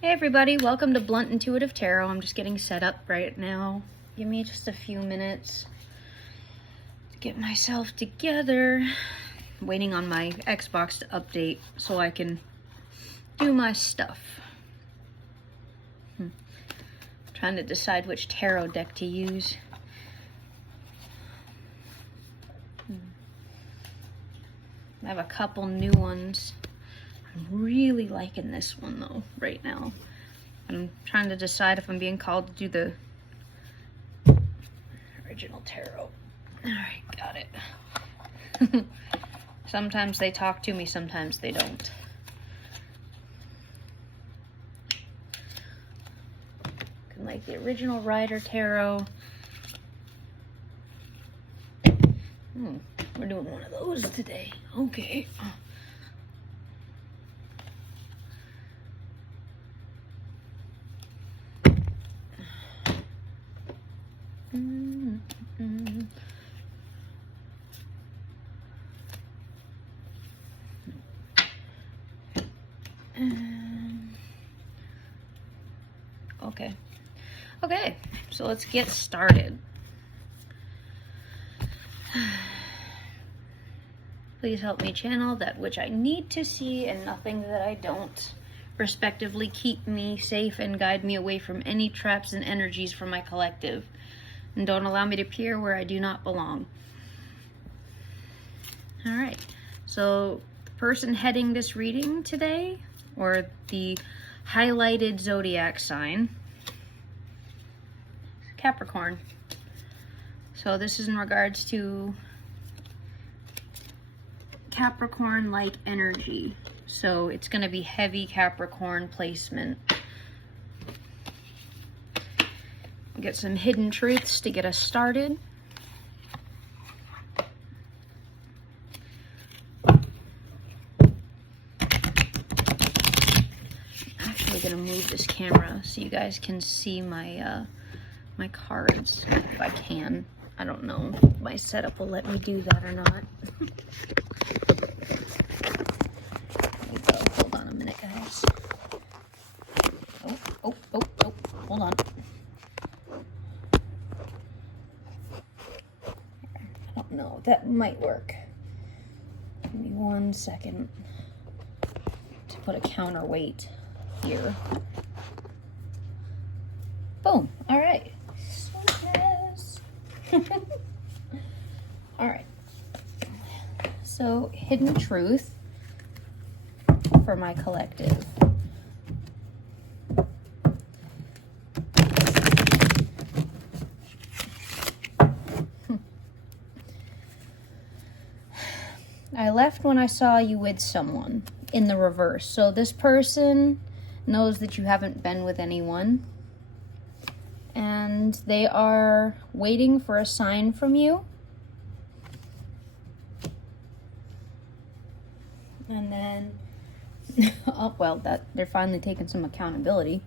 Hey everybody, welcome to Blunt Intuitive Tarot. I'm just getting set up right now. Give me just a few minutes to get myself together. I'm waiting on my Xbox to update so I can do my stuff. Trying to decide which tarot deck to use. I have a couple new ones. I'm really liking this one though right now. I'm trying to decide if I'm being called to do the original tarot. Alright, got it. Sometimes they talk to me, sometimes they don't. Like the original Rider Tarot. We're doing one of those today. Okay. Okay, so let's get started. Please help me channel that which I need to see and nothing that I don't. Respectively, keep me safe and guide me away from any traps and energies from my collective. And don't allow me to appear where I do not belong. Alright, so the person heading this reading today, or the highlighted zodiac sign, Capricorn. So this is in regards to Capricorn-like energy. So it's going to be heavy Capricorn placement. Get some hidden truths to get us started. I'm actually going to move this camera so you guys can see my my cards, if I can. I don't know if my setup will let me do that or not. Hold on a minute, guys. Oh, hold on. I don't know, that might work. Give me 1 second to put a counterweight here. Boom, all right. Yes. All right. So, hidden truth for my collective. I left when I saw you with someone, in the reverse. So this person knows that you haven't been with anyone, and they are waiting for a sign from you. And then, oh, well, that they're finally taking some accountability.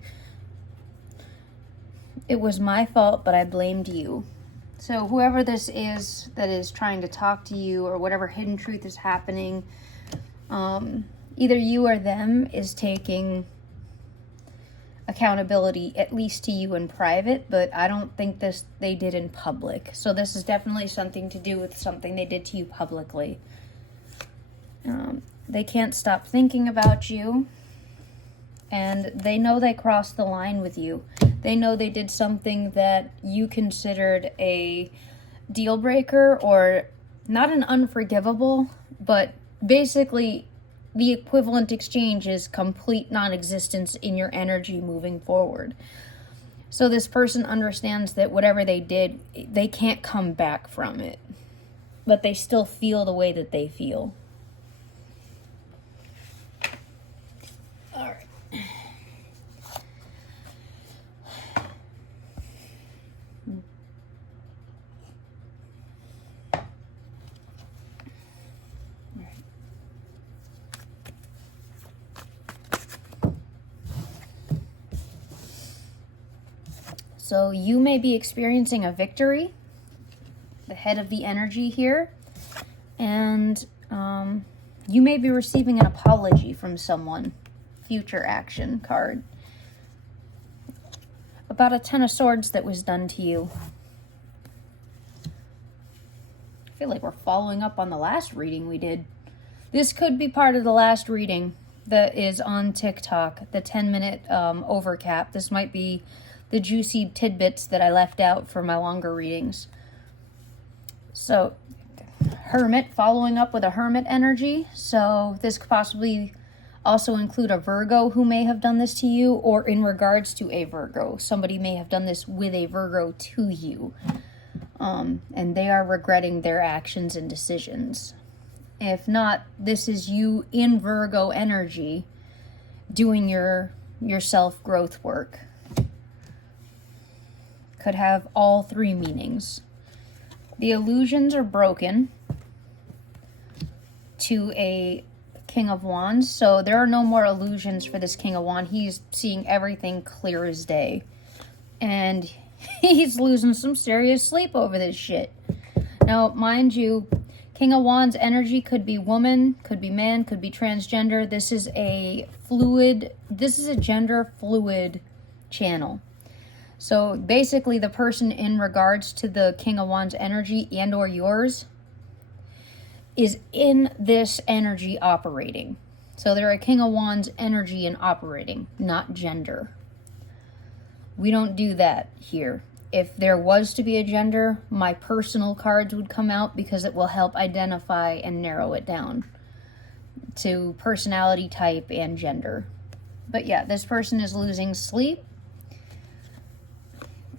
It was my fault, but I blamed you. So whoever this is that is trying to talk to you, or whatever hidden truth is happening, either you or them is taking accountability, at least to you in private, but I don't think they did in public. So this is definitely something to do with something they did to you publicly. They can't stop thinking about you, and they know they crossed the line with you. They know they did something that you considered a deal breaker, or not an unforgivable, but basically the equivalent exchange is complete non-existence in your energy moving forward. So this person understands that whatever they did, they can't come back from it, but they still feel the way that they feel. All right. So you may be experiencing a victory, the head of the energy here, and you may be receiving an apology from someone, future action card. about a Ten of Swords that was done to you. I feel like we're following up on the last reading we did. This could be part of the last reading that is on TikTok, the 10-minute overcap. This might be the juicy tidbits that I left out for my longer readings. So, Hermit, following up with a Hermit energy. So this could possibly also include a Virgo who may have done this to you, or in regards to a Virgo. Somebody may have done this with a Virgo to you. And they are regretting their actions and decisions. If not, this is you in Virgo energy doing your self-growth work. Could have all three meanings. The illusions are broken to a King of Wands. So there are no more illusions for this King of Wands. He's seeing everything clear as day. And he's losing some serious sleep over this shit. Now, mind you, King of Wands energy could be woman, could be man, could be transgender. This is a gender fluid channel. So basically the person in regards to the King of Wands energy and or yours is in this energy operating. So they're a King of Wands energy and operating, not gender. We don't do that here. If there was to be a gender, my personal cards would come out because it will help identify and narrow it down to personality type and gender. But yeah, this person is losing sleep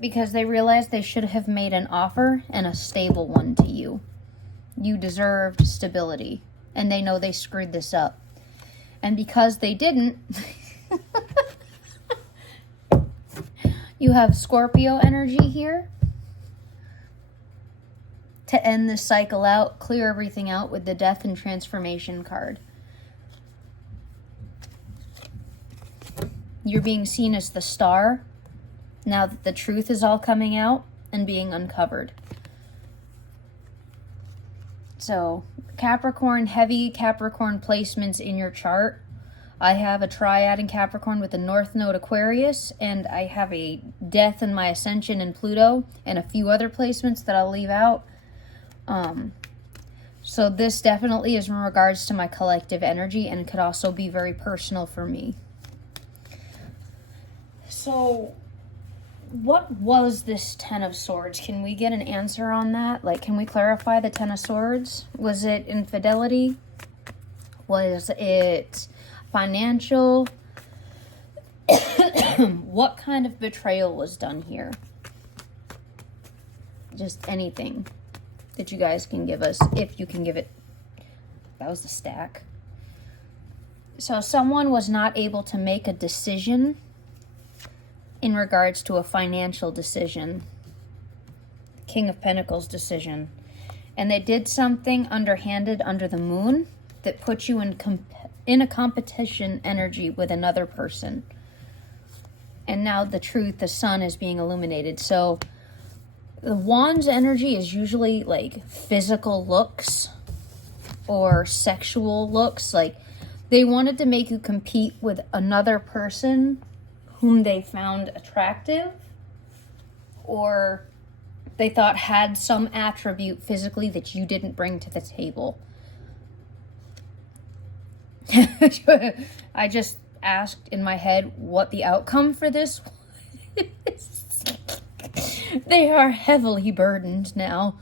because they realize they should have made an offer, and a stable one, to you. You deserved stability, and they know they screwed this up. And because they didn't, you have Scorpio energy here to end this cycle out, clear everything out with the Death and Transformation card. You're being seen as the star now that the truth is all coming out and being uncovered. So, Capricorn, heavy Capricorn placements in your chart. I have a triad in Capricorn with the North Node Aquarius, and I have a Death in my Ascension in Pluto, and a few other placements that I'll leave out. So this definitely is in regards to my collective energy, and it could also be very personal for me. So, what was this Ten of Swords? Can we get an answer on that? Like, can we clarify the Ten of Swords? Was it infidelity? Was it financial? What kind of betrayal was done here? Just anything that you guys can give us, if you can give it. That was the stack. So someone was not able to make a decision in regards to a financial decision. King of Pentacles decision. And they did something underhanded under the moon that put you in a competition energy with another person. And now the truth, the sun, is being illuminated. So the Wands energy is usually like physical looks or sexual looks. Like they wanted to make you compete with another person whom they found attractive, or they thought had some attribute physically that you didn't bring to the table. I just asked in my head what the outcome for this was. They are heavily burdened now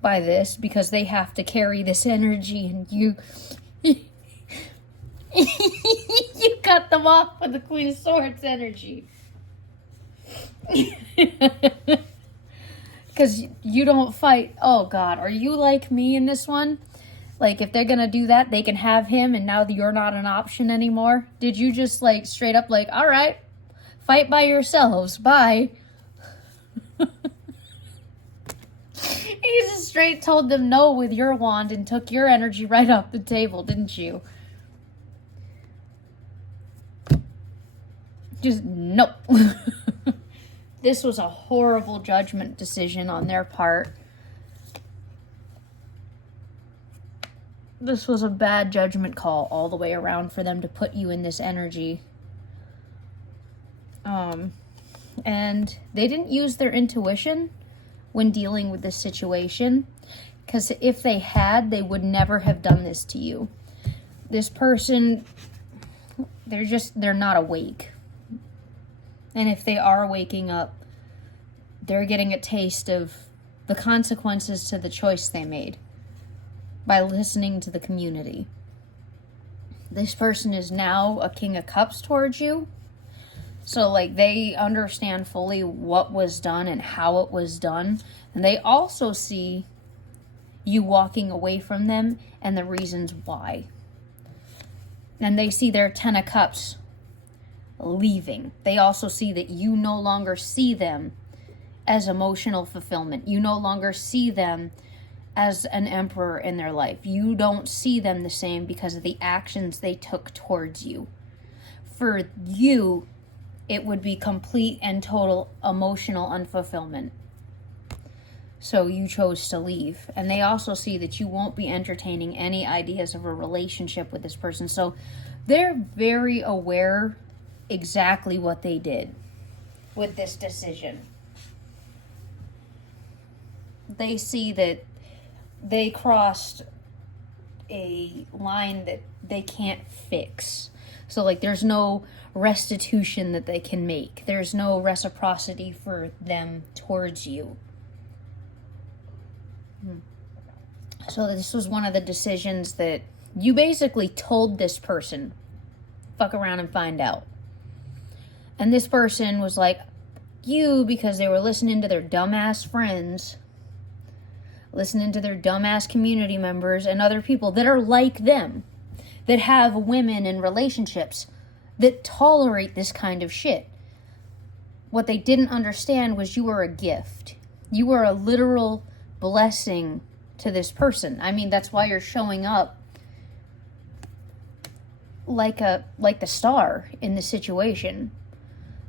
by this because they have to carry this energy, and you you cut them off with the Queen of Swords energy. Because you don't fight. Oh God, are you like me in this one? Like, if they're gonna do that, they can have him, and now you're not an option anymore. Did you just like straight up like, all right, fight by yourselves, bye? You just straight told them no with your wand and took your energy right off the table, didn't you? Just nope. This was a horrible judgment decision on their part. This was a bad judgment call all the way around for them to put you in this energy. And they didn't use their intuition when dealing with this situation, because if they had, they would never have done this to you. This person, they're not awake. And if they are waking up, they're getting a taste of the consequences to the choice they made by listening to the community. This person is now a King of Cups towards you. So, like, they understand fully what was done and how it was done. And they also see you walking away from them and the reasons why. And they see their 10 of Cups leaving. They also see that you no longer see them as emotional fulfillment. You no longer see them as an emperor in their life. You don't see them the same because of the actions they took towards you. For you, it would be complete and total emotional unfulfillment. So you chose to leave. And they also see that you won't be entertaining any ideas of a relationship with this person. So they're very aware exactly what they did with this decision. They see that they crossed a line that they can't fix. So, like, there's no restitution that they can make. There's no reciprocity for them towards you. So this was one of the decisions that you basically told this person, fuck around and find out. And this person was like, you, because they were listening to their dumbass friends, listening to their dumbass community members and other people that are like them, that have women in relationships that tolerate this kind of shit. What they didn't understand was you were a gift. You were a literal blessing to this person. I mean, that's why you're showing up like the star in the situation.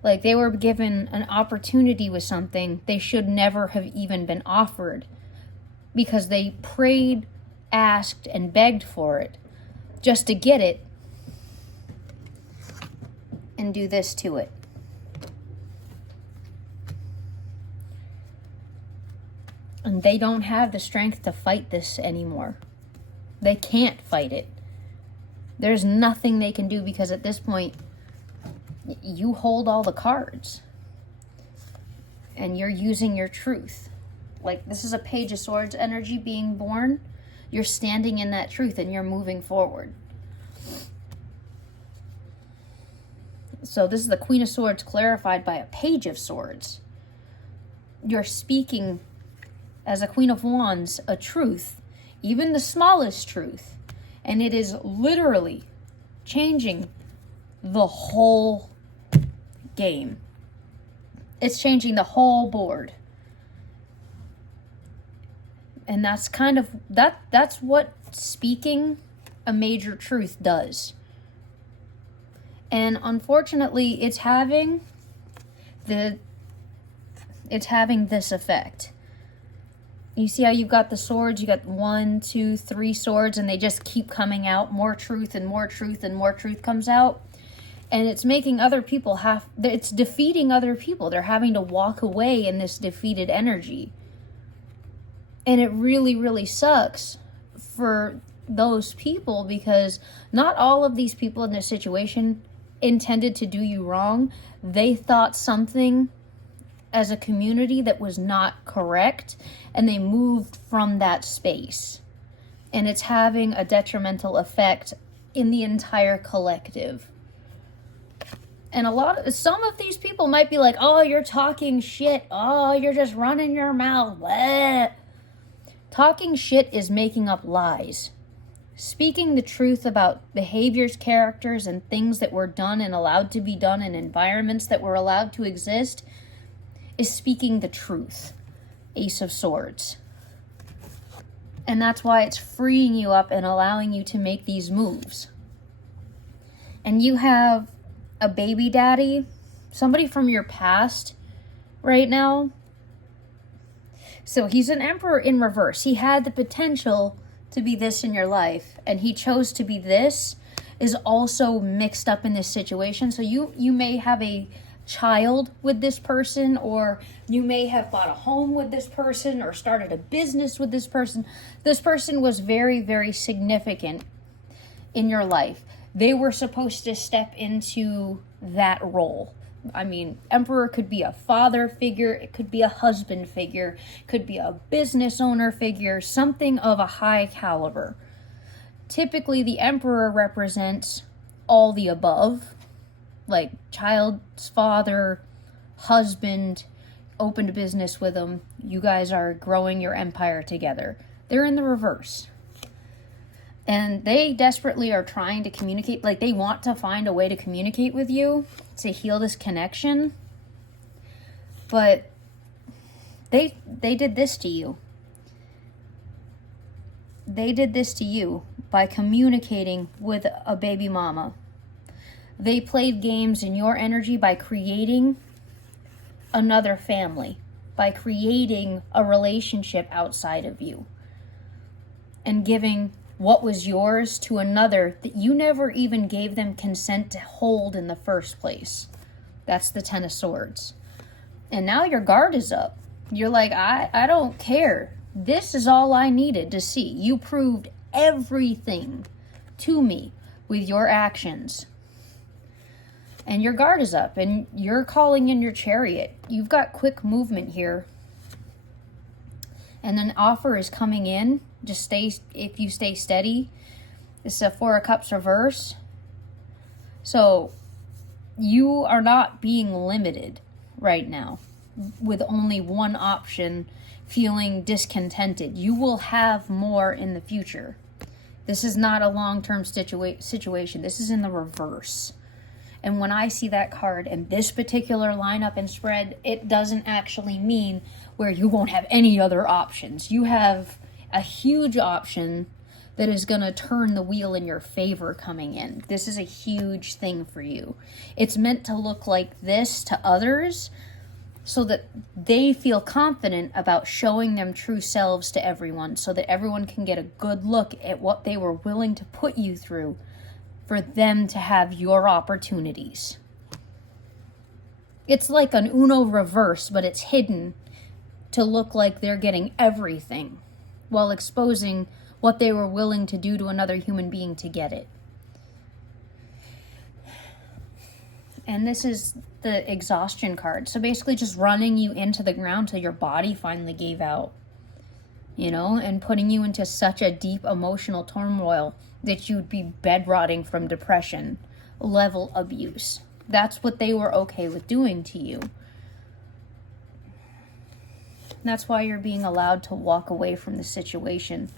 Like, they were given an opportunity with something they should never have even been offered, because they prayed, asked, and begged for it just to get it and do this to it. And they don't have the strength to fight this anymore. They can't fight it. There's nothing they can do, because at this point, you hold all the cards. And you're using your truth. Like, this is a Page of Swords energy being born. You're standing in that truth and you're moving forward. So this is the Queen of Swords clarified by a Page of Swords. You're speaking as a Queen of Wands a truth, even the smallest truth. And it is literally changing the whole game. It's changing the whole board. And that's kind of, that's what speaking a major truth does. And unfortunately, it's having this effect. You see how you've got the swords? You got 1, 2, 3 swords, and they just keep coming out. More truth and more truth and more truth comes out. And it's making other people it's defeating other people. They're having to walk away in this defeated energy. And it really, really sucks for those people, because not all of these people in this situation intended to do you wrong. They thought something as a community that was not correct, and they moved from that space. And it's having a detrimental effect in the entire collective. And some of these people might be like, oh, you're talking shit. Oh, you're just running your mouth. Bleh. Talking shit is making up lies. Speaking the truth about behaviors, characters, and things that were done and allowed to be done in environments that were allowed to exist is speaking the truth. Ace of Swords. And that's why it's freeing you up and allowing you to make these moves. And you have a baby daddy, somebody from your past right now. So he's an emperor in reverse. He had the potential to be this in your life, and he chose to be this, is also mixed up in this situation. So you may have a child with this person, or you may have bought a home with this person or started a business with this person. This person was very, very significant in your life. They were supposed to step into that role. I mean, Emperor could be a father figure, it could be a husband figure, it could be a business owner figure, something of a high caliber. Typically, the Emperor represents all the above, like child's father, husband, opened a business with them. You guys are growing your empire together. They're in the reverse. And they desperately are trying to communicate, like they want to find a way to communicate with you to heal this connection. But they did this to you. They did this to you by communicating with a baby mama. They played games in your energy by creating another family, by creating a relationship outside of you, and giving what was yours to another that you never even gave them consent to hold in the first place. That's the Ten of Swords. And now your guard is up. You're like, I don't care. This is all I needed to see. You proved everything to me with your actions. And your guard is up, and you're calling in your chariot. You've got quick movement here. And an offer is coming in. Just stay, if you stay steady. This is a Four of Cups reverse. So you are not being limited right now with only one option, feeling discontented. You will have more in the future. This is not a long-term situation. This is in the reverse. And when I see that card and this particular lineup and spread, it doesn't actually mean where you won't have any other options. You have a huge option that is going to turn the wheel in your favor coming in. This is a huge thing for you. It's meant to look like this to others so that they feel confident about showing them true selves to everyone, so that everyone can get a good look at what they were willing to put you through for them to have your opportunities. It's like an Uno reverse, but it's hidden to look like they're getting everything while exposing what they were willing to do to another human being to get it. And this is the exhaustion card. So basically just running you into the ground till your body finally gave out, you know, and putting you into such a deep emotional turmoil that you'd be bedrotting from depression level abuse. That's what they were okay with doing to you. That's why you're being allowed to walk away from the situation.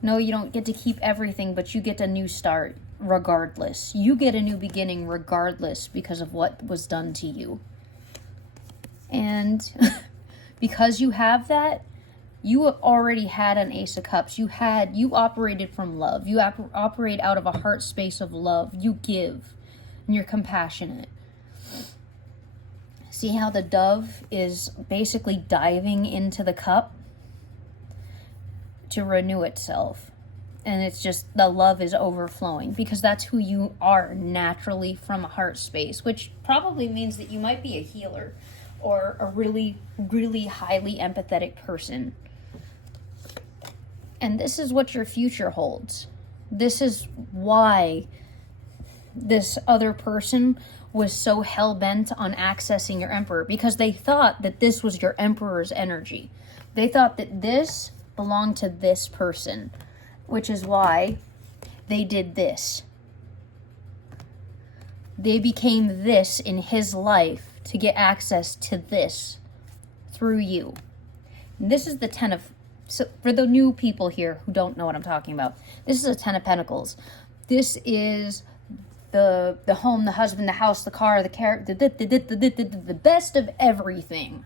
No, you don't get to keep everything, but you get a new start regardless. You get a new beginning regardless because of what was done to you. And because you have that, you already had an Ace of Cups. You operated from love. You operate out of a heart space of love. You give, and you're compassionate. See how the dove is basically diving into the cup to renew itself. And it's just, the love is overflowing because that's who you are naturally from a heart space, which probably means that you might be a healer or a really, really highly empathetic person. And this is what your future holds. This is why this other person was so hell-bent on accessing your emperor, because they thought that this was your emperor's energy. They thought that this belonged to this person, which is why they did this. They became this in his life to get access to this through you. And this is the Ten of... So for the new people here who don't know what I'm talking about, this is a Ten of Pentacles. This is the home, the husband, the house, the car, the character, the best of everything.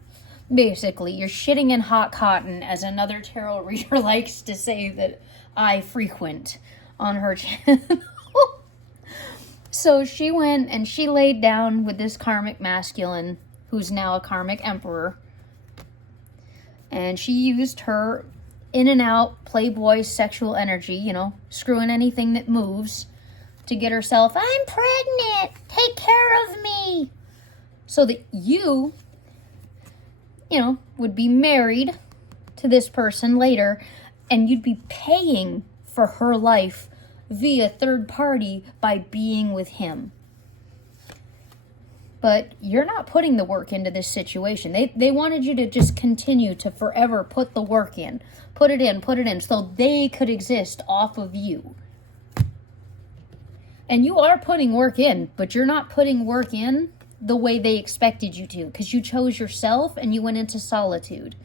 Basically, you're shitting in hot cotton, as another tarot reader likes to say that I frequent on her channel. So she went and she laid down with this karmic masculine, who's now a karmic emperor. And she used her in and out playboy sexual energy, you know, screwing anything that moves to get herself, I'm pregnant, take care of me. so that you know, would be married to this person later, and you'd be paying for her life via third party by being with him. But you're not putting the work into this situation. They wanted you to just continue to forever put the work in. Put it in, so they could exist off of you. And you are putting work in, but you're not putting work in the way they expected you to, because you chose yourself and you went into solitude,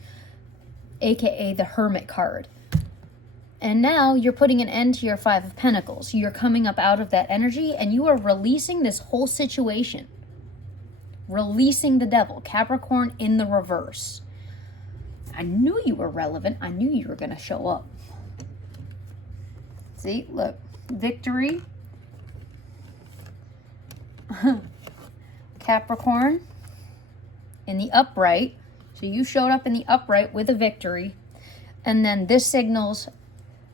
aka the Hermit card. And now you're putting an end to your Five of Pentacles. You're coming up out of that energy and you are releasing this whole situation. Releasing the Devil, Capricorn in the reverse. I knew you were relevant. I knew you were going to show up. See, look, Victory. Capricorn in the upright. So you showed up in the upright with a victory. And then this signals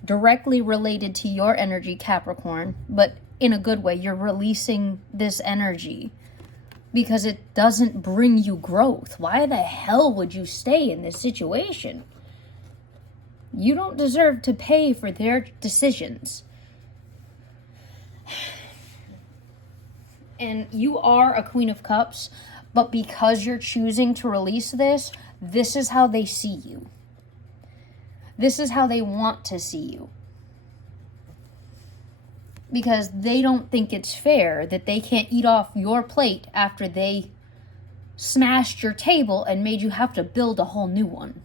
directly related to your energy, Capricorn, but in a good way. You're releasing this energy because it doesn't bring you growth. Why the hell would you stay in this situation? You don't deserve to pay for their decisions. And you are a Queen of Cups, but because you're choosing to release this, this is how they see you. This is how they want to see you. Because they don't think it's fair that they can't eat off your plate after they smashed your table and made you have to build a whole new one.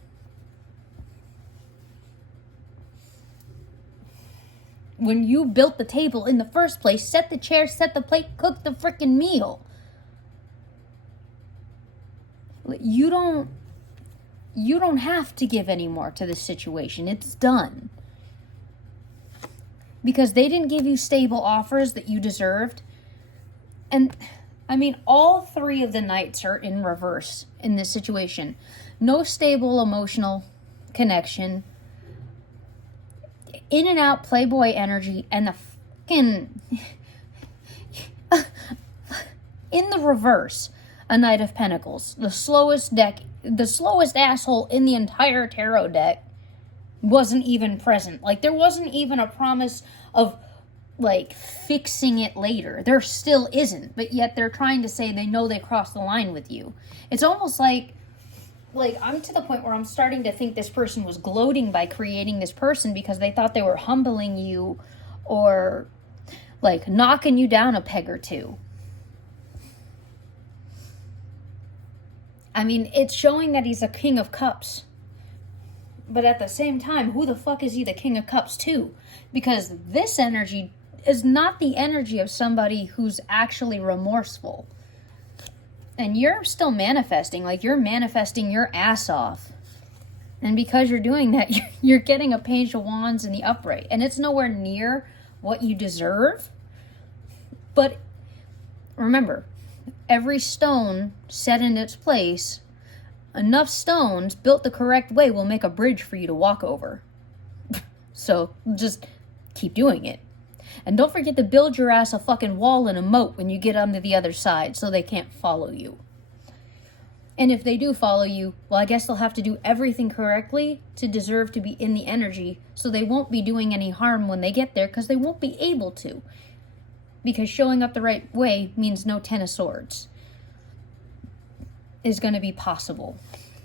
When you built the table in the first place, set the chair, set the plate, cook the frickin' meal. You don't have to give any more to this situation. It's done. Because they didn't give you stable offers that you deserved. And, I mean, all three of the knights are in reverse in this situation. No stable emotional connection. In and out playboy energy, and the fucking in the reverse, a Knight of Pentacles, the slowest asshole in the entire tarot deck wasn't even present. Like, there wasn't even a promise of like fixing it later. There still isn't, but yet they're trying to say they know they crossed the line with you. It's almost like I'm to the point where I'm starting to think this person was gloating by creating this person because they thought they were humbling you or like knocking you down a peg or two. I mean, it's showing that he's a King of Cups. But at the same time, who the fuck is he the King of Cups to? Because this energy is not the energy of somebody who's actually remorseful. And you're still manifesting, like you're manifesting your ass off. And because you're doing that, you're getting a Page of Wands in the upright. And it's nowhere near what you deserve. But remember, every stone set in its place, enough stones built the correct way will make a bridge for you to walk over. So just keep doing it. And don't forget to build your ass a fucking wall and a moat when you get onto the other side so they can't follow you. And if they do follow you, well, I guess they'll have to do everything correctly to deserve to be in the energy, so they won't be doing any harm when they get there because they won't be able to. Because showing up the right way means no Ten of Swords is going to be possible.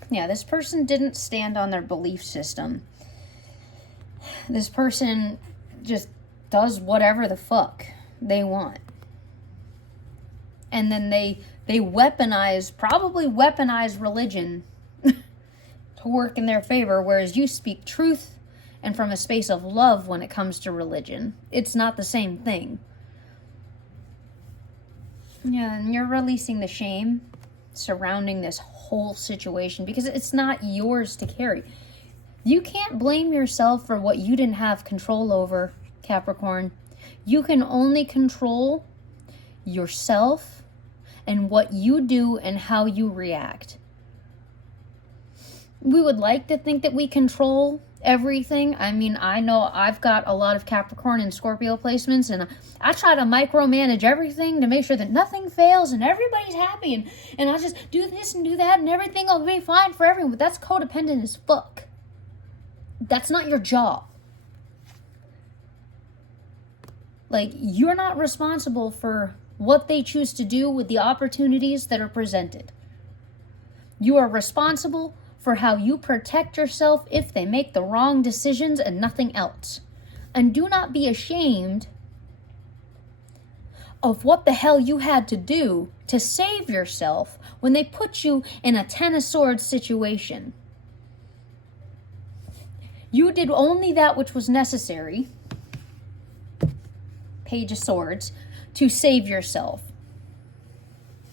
Yeah, this person didn't stand on their belief system. This person just does whatever the fuck they want. And then they probably weaponize religion to work in their favor, whereas you speak truth and from a space of love when it comes to religion. It's not the same thing. Yeah, and you're releasing the shame surrounding this whole situation because it's not yours to carry. You can't blame yourself for what you didn't have control over, Capricorn. You can only control yourself and what you do and how you react. We would like to think that we control everything. I mean, I know I've got a lot of Capricorn and Scorpio placements, and I try to micromanage everything to make sure that nothing fails and everybody's happy, and I'll just do this and do that and everything will be fine for everyone. But that's codependent as fuck. That's not your job. Like, you're not responsible for what they choose to do with the opportunities that are presented. You are responsible for how you protect yourself if they make the wrong decisions and nothing else. And do not be ashamed of what the hell you had to do to save yourself when they put you in a Ten of Swords situation. You did only that which was necessary, Page of Swords, to save yourself.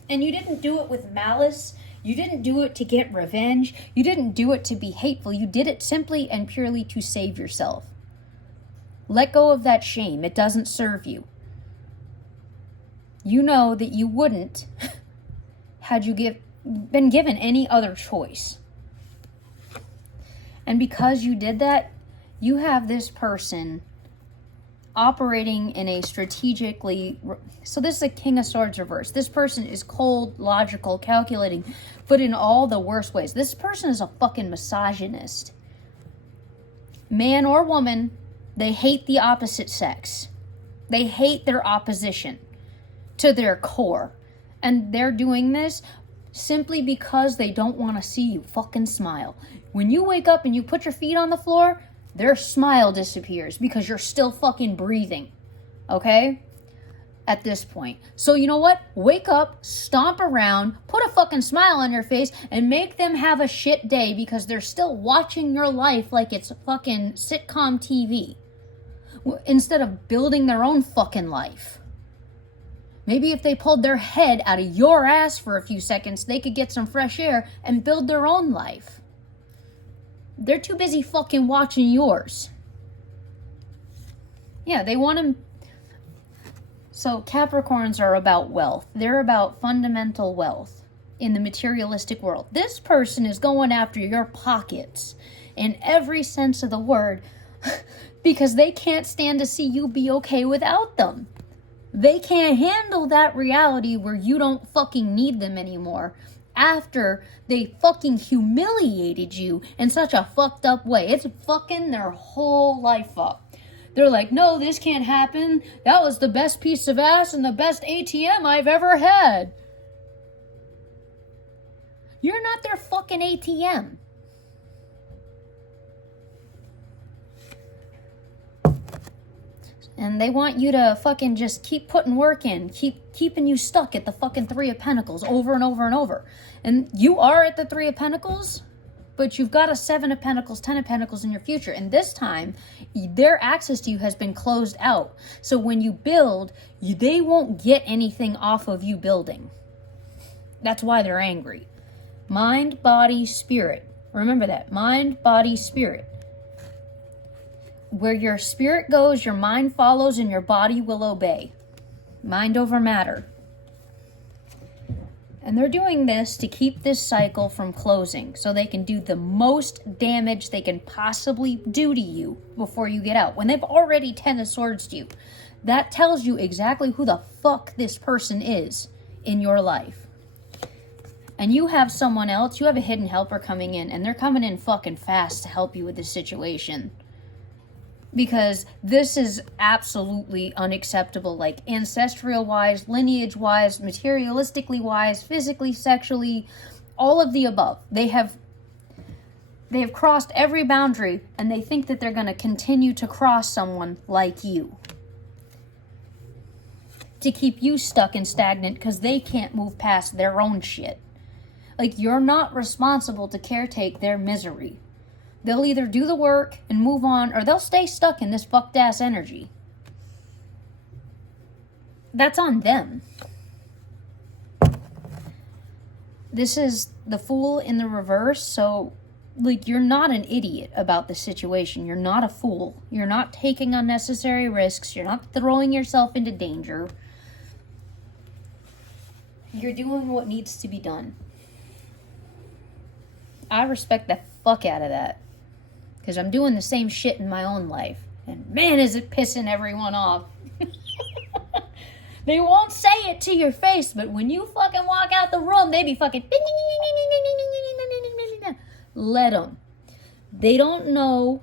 And you didn't do it with malice. You didn't do it to get revenge. You didn't do it to be hateful. You did it simply and purely to save yourself. Let go of that shame. It doesn't serve you. You know that you wouldn't had you been given any other choice. And because you did that, you have this person operating in a strategically... So this is a King of Swords reverse. This person is cold, logical, calculating, but in all the worst ways. This person is a fucking misogynist. Man or woman, they hate the opposite sex. They hate their opposition to their core. And they're doing this simply because they don't want to see you fucking smile. When you wake up and you put your feet on the floor, their smile disappears because you're still fucking breathing. Okay? At this point. So you know what? Wake up, stomp around, put a fucking smile on your face, and make them have a shit day because they're still watching your life like it's fucking sitcom TV. Instead of building their own fucking life. Maybe if they pulled their head out of your ass for a few seconds, they could get some fresh air and build their own life. They're too busy fucking watching yours. Yeah, they want to... So Capricorns are about wealth. They're about fundamental wealth in the materialistic world. This person is going after your pockets in every sense of the word because they can't stand to see you be okay without them. They can't handle that reality where you don't fucking need them anymore. After they fucking humiliated you in such a fucked up way. It's fucking their whole life up. They're like, no, this can't happen. That was the best piece of ass and the best ATM I've ever had. You're not their fucking ATM. And they want you to fucking just keep putting work in. Keeping you stuck at the fucking Three of Pentacles over and over and over. And you are at the Three of Pentacles, but you've got a Seven of Pentacles, 10 of Pentacles in your future. And this time, their access to you has been closed out. So when you build, they won't get anything off of you building. That's why they're angry. Mind, body, spirit. Remember that. Mind, body, spirit. Where your spirit goes, your mind follows, and your body will obey. Mind over matter. And they're doing this to keep this cycle from closing, so they can do the most damage they can possibly do to you before you get out. When they've already 10 of Swords to you, that tells you exactly who the fuck this person is in your life. And you have someone else, you have a hidden helper coming in, and they're coming in fucking fast to help you with this situation. Because this is absolutely unacceptable, like ancestral-wise, lineage-wise, materialistically-wise, physically, sexually, all of the above. They have crossed every boundary, and they think that they're going to continue to cross someone like you. To keep you stuck and stagnant because they can't move past their own shit. Like, you're not responsible to caretake their misery. They'll either do the work and move on, or they'll stay stuck in this fucked ass energy. That's on them. This is the Fool in the reverse, so, like, you're not an idiot about the situation. You're not a fool. You're not taking unnecessary risks. You're not throwing yourself into danger. You're doing what needs to be done. I respect the fuck out of that. Because I'm doing the same shit in my own life. And man, is it pissing everyone off. They won't say it to your face, but when you fucking walk out the room, they be fucking... Let them. They don't know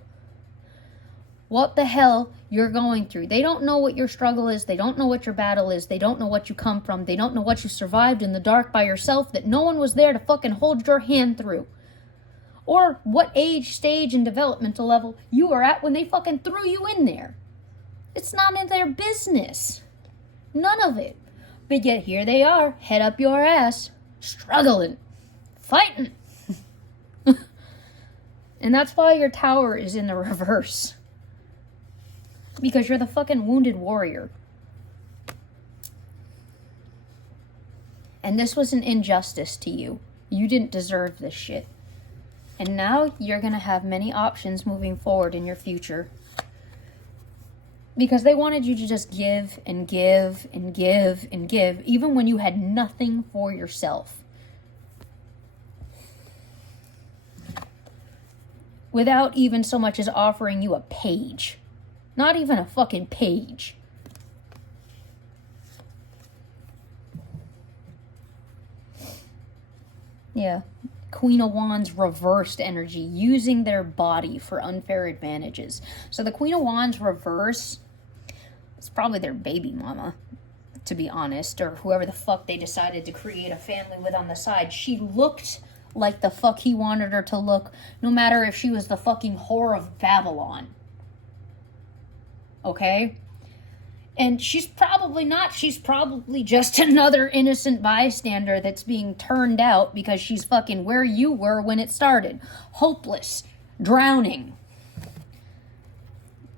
what the hell you're going through. They don't know what your struggle is. They don't know what your battle is. They don't know what you come from. They don't know what you survived in the dark by yourself that no one was there to fucking hold your hand through. Or what age, stage, and developmental level you were at when they fucking threw you in there. It's not in their business. None of it. But yet here they are, head up your ass, struggling, fighting. And that's why your tower is in the reverse. Because you're the fucking wounded warrior. And this was an injustice to you. You didn't deserve this shit. And now you're going to have many options moving forward in your future. Because they wanted you to just give and give and give and give, even when you had nothing for yourself. Without even so much as offering you a page. Not even a fucking page. Yeah. Queen of Wands reversed energy, using their body for unfair advantages. So the Queen of Wands reverse, it's probably their baby mama, to be honest, or whoever the fuck they decided to create a family with on the side. She looked like the fuck he wanted her to look, no matter if she was the fucking whore of Babylon. Okay? And she's probably not. She's probably just another innocent bystander that's being turned out because she's fucking where you were when it started. Hopeless. Drowning.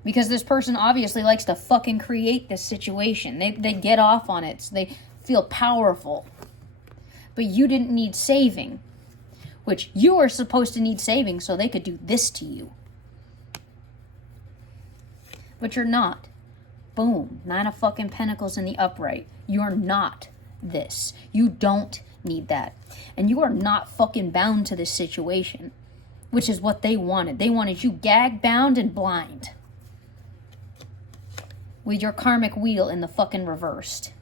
Because this person obviously likes to fucking create this situation. They get off on it. So they feel powerful. But you didn't need saving. Which you were supposed to need saving so they could do this to you. But you're not. Boom. 9 of fucking Pentacles in the upright. You're not this. You don't need that. And you are not fucking bound to this situation. Which is what they wanted. They wanted you gagged, bound, and blind. With your karmic wheel in the fucking reversed.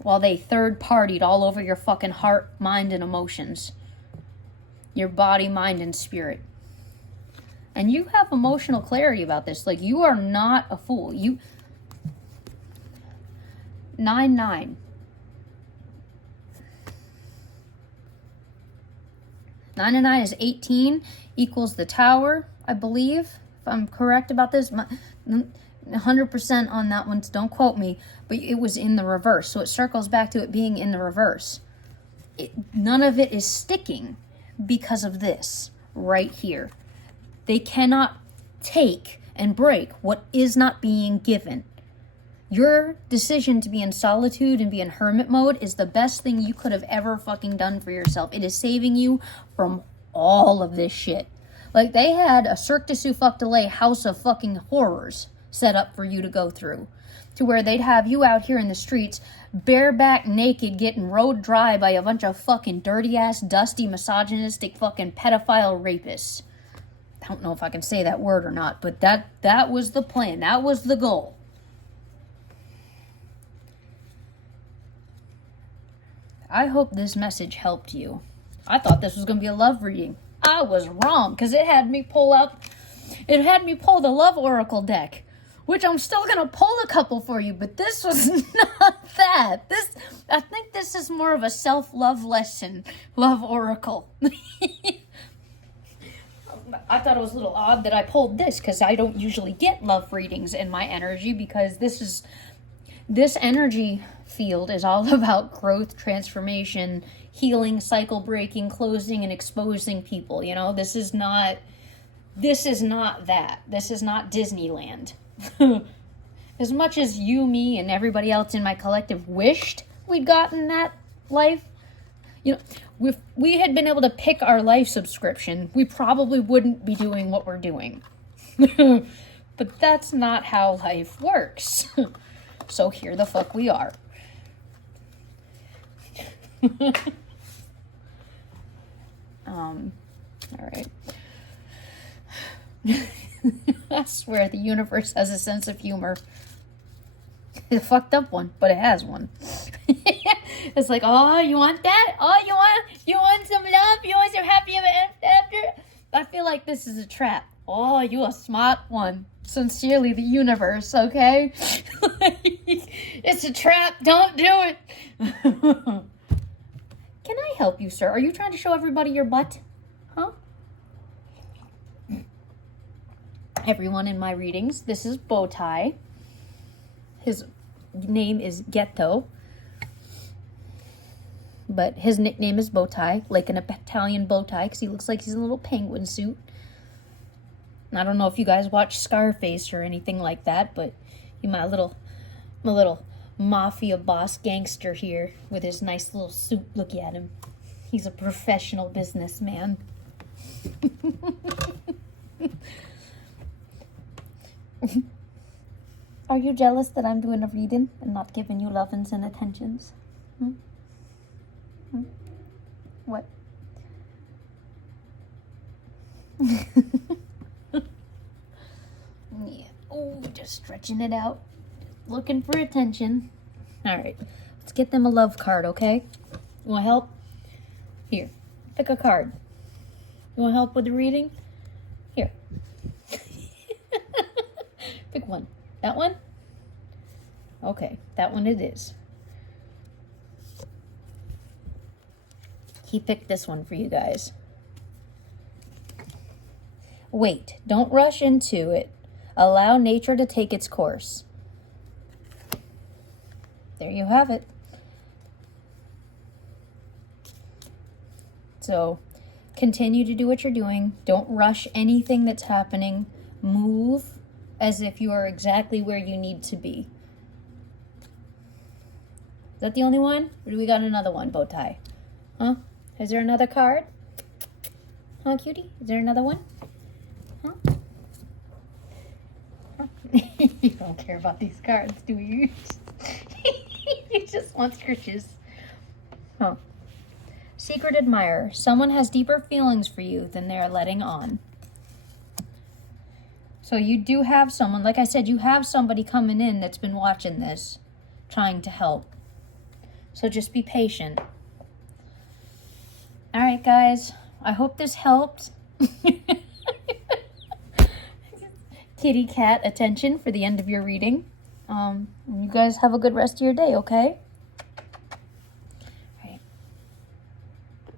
While they third-partied all over your fucking heart, mind, and emotions. Your body, mind, and spirit. And you have emotional clarity about this. Like, you are not a fool. 9-9. 9 and 9 is 18, equals the tower, I believe. If I'm correct about this. 100% on that one, don't quote me. But it was in the reverse. So it circles back to it being in the reverse. None of it is sticking because of this right here. They cannot take and break what is not being given. Your decision to be in solitude and be in hermit mode is the best thing you could have ever fucking done for yourself. It is saving you from all of this shit. Like, they had a Cirque du Soleil house of fucking horrors set up for you to go through. To where they'd have you out here in the streets, bareback naked, getting rode dry by a bunch of fucking dirty-ass, dusty, misogynistic fucking pedophile rapists. I don't know if I can say that word or not, but that was the plan. That was the goal. I hope this message helped you. I thought this was going to be a love reading. I was wrong, because it had me pull the Love Oracle deck, which I'm still going to pull a couple for you, but this was not that. I think this is more of a self-love lesson, Love Oracle. I thought it was a little odd that I pulled this, because I don't usually get love readings in my energy, because this energy field is all about growth, transformation, healing, cycle breaking, closing, and exposing people. You know, this is not that. This is not Disneyland. As much as you, me, and everybody else in my collective wished we'd gotten that life, you know, if we had been able to pick our life subscription, we probably wouldn't be doing what we're doing. But that's not how life works. So here the fuck we are. All right. I swear the universe has a sense of humor. It's a fucked up one, but it has one. It's like, oh, you want that? Oh, you want some love? You want some happy ever after? I feel like this is a trap. Oh, you a smart one. Sincerely, the universe, okay? It's a trap. Don't do it. Can I help you, sir? Are you trying to show everybody your butt? Huh? Everyone in my readings, this is Bowtie. His name is Ghetto. But his nickname is Bowtie, like an Italian bow tie, because he looks like he's in a little penguin suit. I don't know if you guys watch Scarface or anything like that, but my little mafia boss gangster here with his nice little suit. Look at him. He's a professional businessman. Are you jealous that I'm doing a reading and not giving you lovins and attentions? What? Yeah. Oh, just stretching it out. Looking for attention. Alright. Let's get them a love card, okay? You want help? Here. Pick a card. You want help with the reading? Here. Pick one. That one? Okay. That one it is. He picked this one for you guys. Wait, don't rush into it. Allow nature to take its course. There you have it. So, continue to do what you're doing. Don't rush anything that's happening. Move as if you are exactly where you need to be. Is that the only one? Or do we got another one, Bowtie? Huh? Is there another card? Huh, cutie? Is there another one? Huh? You don't care about these cards, do you? You just want scritches. Huh. Secret admirer. Someone has deeper feelings for you than they are letting on. So you do have someone, like I said, you have somebody coming in that's been watching this, trying to help. So just be patient. All right, guys. I hope this helped. Kitty cat attention for the end of your reading. You guys have a good rest of your day, okay?